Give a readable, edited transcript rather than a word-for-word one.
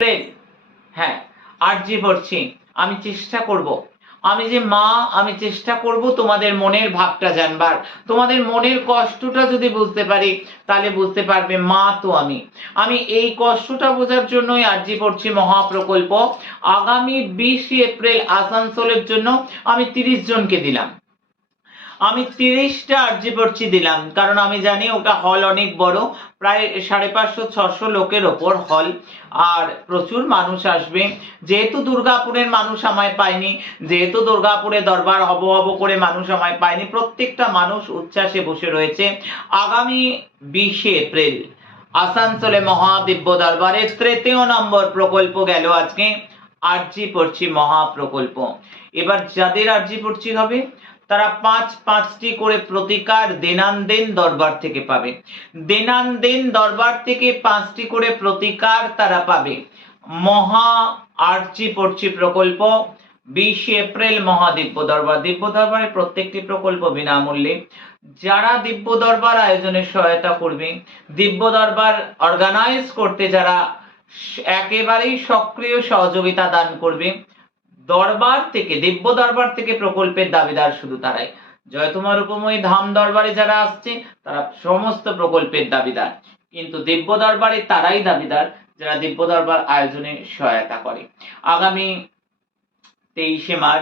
প্রেম। হ্যাঁ, আরজি পড়ছি। আমি চেষ্টা করব। আমি যে মা, আমি চেষ্টা করব তোমাদের মনের ভাবটা জানবার। তোমাদের মনের কষ্টটা যদি বুঝতে পারি, তাহলে বুঝতে পারবে মা তো আমি। আমি এই কষ্টটা বোঝার জন্যই আরজি পড়ছি মহাপ্রকল্প। আগামী 20 এপ্রিল আসানসোলের জন্য আমি 30 জনকে দিলাম। আমি 30টা আরজি পড়ছি দিলাম, কারণ আমি জানি ওটা হল অনেক বড়, প্রায় 550-600 লোকের ওপর হল, আর প্রচুর মানুষ আসবে। যেহেতু দুর্গাপুরের মানুষ আমায় পায়নি, যেহেতু দুর্গাপুরে দরবার হব হব করে মানুষ আমায় পায়নি, প্রত্যেকটা মানুষ উচ্ছ্বাসে বসে রয়েছে। আগামী 20 এপ্রিল আসানসোলে মহাদিব্য দরবারে 3য় নম্বর প্রকল্প গেল আজকে। আরজি পড়ছি মহাপ্রকল্প। এবার যাদের আরজি পড়ছি হবে, তারা 5টি করে প্রতিকার দেনান্দেন দরবার থেকে পাবে। দেনান্দেন দরবার থেকে 5টি করে প্রতিকার তারা পাবে। মহা আরজি পড়ছি প্রকল্প 20 এপ্রিল মহাদিব্য দরবার। দিব্য দরবারে প্রত্যেকটি প্রকল্প বিনামূল্যে। যারা দিব্য দরবার আয়োজনে সহায়তা করবে, দিব্য দরবার অর্গানাইজ করতে যারা একেবারেই সক্রিয় সহযোগিতা দান করবে, দরবার থেকে, দিব্য দরবার থেকে প্রকল্পের দাবিদার শুধু তারাই। জয় তোমার রূপময়ী ধাম দরবারে যারা আসছে, তারা সমস্ত প্রকল্পের দাবিদার, কিন্তু দিব্য দরবারে তারাই দাবিদার যারা দিব্য দরবার আয়োজনে সহায়তা করে। আগামী 23 মার্চ